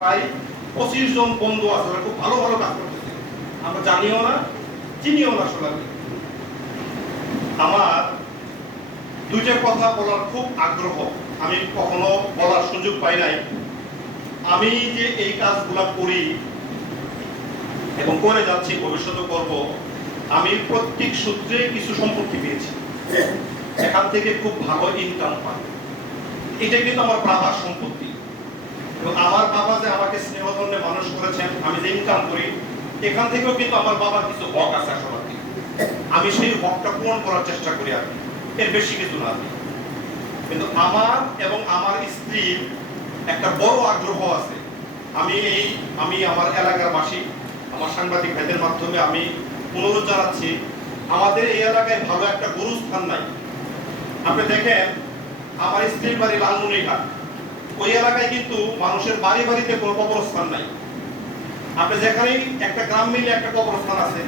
প্রায় 25 জন বন্ধু আছে, খুব ভালো ভালো কাজ করতেছে, আমরা জানিও না চিনিও না। আসলে আমার দুইটা কথা বলার খুব আগ্রহ, আমি কখনো বলার সুযোগ পাই নাই। আমি যে এই কাজগুলা করি এবং করে যাচ্ছি, ভবিষ্যতে করব, আমি প্রত্যেক সূত্রে কিছু সম্পত্তি পেয়েছি, এখান থেকে খুব ভালো ইনকাম পাই। এটা কিন্তু আমার বাবার সম্পত্তি এবং আমার বাবা যে আমাকে স্নেহ ধরনের মানুষ করেছেন, আমি যে ইনকাম করি এখান থেকেও কিন্তু আমার বাবার কিছু হক আছে। আসলে আমি সেই হকটা পূরণ করার চেষ্টা করি, আর এর বেশি কিছু না। কিন্তু আমার এবং আমার স্ত্রীর একটা বড় আগ্রহ আছে। আমি আমার এলাকার বাসী, আমার সাংবাদিক ভাইদের মাধ্যমে আমি অনুরোধ জানাচ্ছি, আমাদের এই এলাকায় ভালো একটা গুরুস্থান নাই। আপনি দেখেন, আমার স্ত্রীর বাড়ি লালমনিরহাট, ওই এলাকায় কিন্তু মানুষের বাড়ি বাড়িতে কোনো কবরস্থান নাই। আপনি যেখানেই একটা গ্রাম মিলে একটা কবরস্থান আছে,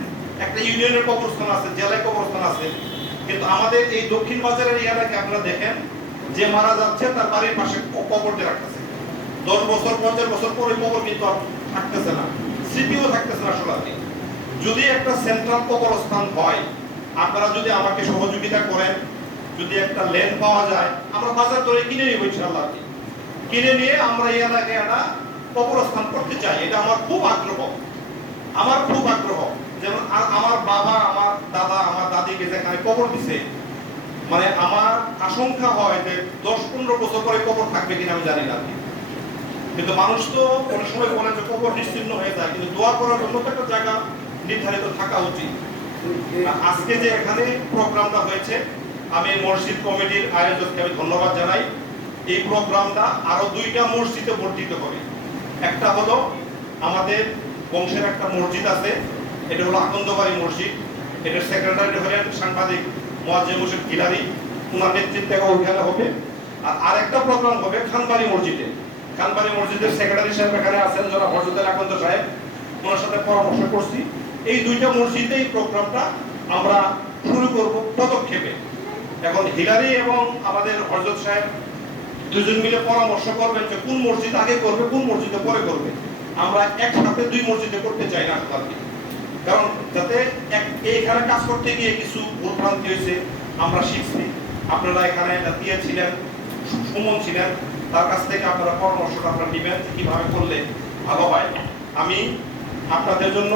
একটা ইউনিয়নের কবরস্থান আছে, জেলায় কবরস্থান আছে, কিন্তু আমাদের এই দক্ষিণ বাজারের এই এলাকায় আপনারা দেখেন, যে মারা যাচ্ছে তার বাড়ির পাশে কবর দিয়ে রাখতেছে। 10 বছর 50 বছর পরে কবর কিন্তু আর থাকতেছে না, স্মৃতিও থাকতেছে না। আসলে যদি একটা সেন্ট্রাল কবরস্থান হয়, আপনারা যদি আমাকে সহযোগিতা করেন, যদি একটা লেন পাওয়া যায়, আমরা বাজার দরে কিনে নিব ইনশাআল্লাহ। কিনে নিয়ে আমরা এই এলাকায় একটা কবরস্থান করতে চাই, এটা আমার খুব আগ্রহ। যেমন আমার বাবা, আমার দাদা, আমার দাদিকে যেখানে কবর দিছে, মানে আমার আশঙ্কা হয় যে 10-15 বছর পরে কবর থাকবে কিনা আমি জানি না। কিন্তু মানুষ তো অনেক সময় বলে যে কবর নিশ্চিহ্ন হয়ে যায়, কিন্তু দোয়া করার জন্য একটা জায়গা নির্ধারিত থাকা উচিত। আজকে যে এখানে প্রোগ্রামটা হয়েছে, আমি মসজিদ কমিটির আয়োজককে আমি ধন্যবাদ জানাই। এই প্রোগ্রামটা আরো 2টা মসজিদে বর্ধিত হবে। একটা হলো আমাদের বংশের একটা মসজিদ আছে, এটা হলো আকন্দবাড়ি মসজিদ, এটার সেক্রেটারি হলেন সাংবাদিক মুয়াজ্জেম হোসেন গিলানি, ওনার নেতৃত্বে ওইখানে হবে। আর আরেকটা প্রোগ্রাম হবে খানবাড়ি মসজিদে। খানবাড়ি মসজিদের সেক্রেটারি সাহেব এখানে আছেন, যারা হযরত আকন্দ সাহেব, ওনার সাথে পরামর্শ করছি। এই 2টা মসজিদে এই প্রোগ্রামটা আমরা শুরু করব পদক্ষেপে। এখন হিলারি এবং আমাদের হযরত সাহেব দুজন মিলে পরামর্শ করবেন যে কোন মসজিদ আগে করবে, কোন মসজিদে পরে করবে। আমরা একসাথে 2 মসজিদে করতে চাই না আসলে, কারণ যাতে এইখানে কাজ করতে গিয়ে কিছু ভুলভ্রান্তি হয়েছে আমরা শিখছি। আপনারা এখানে দিয়েছিলেন, সুমন ছিলেন, তার কাছ থেকে আপনারা পরামর্শটা আপনারা নেবেন কিভাবে করলে ভালো হয়। আমি আপনাদের জন্য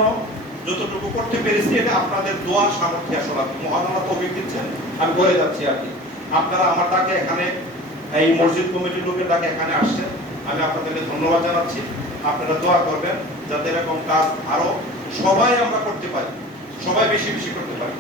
যতটুকু করতে পেরেছি, এটা আপনাদের দোয়া সামর্থ্যে আসলে মহানারা তৌফিক দিচ্ছেন, আমি বলে যাচ্ছি আর কি। আপনারা আমার ডাকে এখানে, এই মসজিদ কমিটির লোকের ডাকে এখানে আসছেন, আমি আপনাদেরকে ধন্যবাদ জানাচ্ছি। আপনারা দোয়া করবেন যাতে এরকম কাজ আরো সবাই আমরা করতে পারি, সবাই বেশি বেশি করতে পারি।